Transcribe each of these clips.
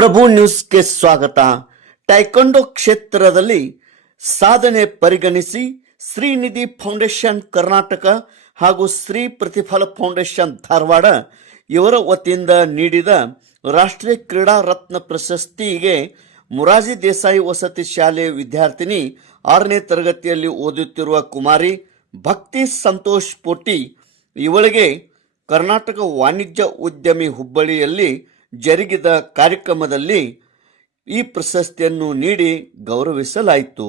ಪ್ರಭು ನ್ಯೂಸ್ಗೆ ಸ್ವಾಗತ. ಟೈಕೊಂಡೋ ಕ್ಷೇತ್ರದಲ್ಲಿ ಸಾಧನೆ ಪರಿಗಣಿಸಿ ಶ್ರೀನಿಧಿ ಫೌಂಡೇಶನ್ ಕರ್ನಾಟಕ ಹಾಗೂ ಶ್ರೀ ಪ್ರತಿಫಲ ಫೌಂಡೇಶನ್ ಧಾರವಾಡ ಇವರ ವತಿಯಿಂದ ನೀಡಿದ ರಾಷ್ಟ್ರೀಯ ಕ್ರೀಡಾ ರತ್ನ ಪ್ರಶಸ್ತಿಗೆ ಮೊರಾರ್ಜಿ ದೇಸಾಯಿ ವಸತಿ ಶಾಲೆ ವಿದ್ಯಾರ್ಥಿನಿ 6ನೇ ತರಗತಿಯಲ್ಲಿ ಓದುತ್ತಿರುವ ಕುಮಾರಿ ಭಕ್ತಿ ಸಂತೋಷ್ ಪೋಟಿ ಇವಳಿಗೆ ಕರ್ನಾಟಕ ವಾಣಿಜ್ಯ ಉದ್ಯಮಿ ಹುಬ್ಬಳ್ಳಿಯಲ್ಲಿ ಜರುಗಿದ ಕಾರ್ಯಕ್ರಮದಲ್ಲಿ ಈ ಪ್ರಶಸ್ತಿಯನ್ನು ನೀಡಿ ಗೌರವಿಸಲಾಯಿತು.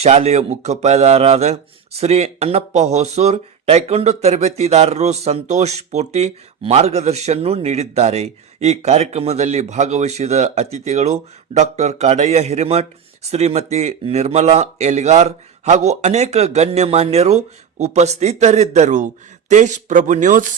ಶಾಲೆಯ ಮುಖ್ಯೋಪಾಧ್ಯಾಯರಾದ ಶ್ರೀ ಅಣ್ಣಪ್ಪ ಹೊಸೂರ್, ಟೈಕೊಂಡೋ ತರಬೇತಿದಾರರು ಸಂತೋಷ್ ಪೋಟಿ ಮಾರ್ಗದರ್ಶನ ನೀಡಿದ್ದಾರೆ. ಈ ಕಾರ್ಯಕ್ರಮದಲ್ಲಿ ಭಾಗವಹಿಸಿದ ಅತಿಥಿಗಳು ಡಾಕ್ಟರ್ ಕಾಡಯ್ಯ ಹಿರೇಮಠ್, ಶ್ರೀಮತಿ ನಿರ್ಮಲಾ ಎಲಿಗಾರ್ ಹಾಗೂ ಅನೇಕ ಗಣ್ಯಮಾನ್ಯರು ಉಪಸ್ಥಿತರಿದ್ದರು. ತೇಜ್ ಪ್ರಭು ನ್ಯೂಸ್.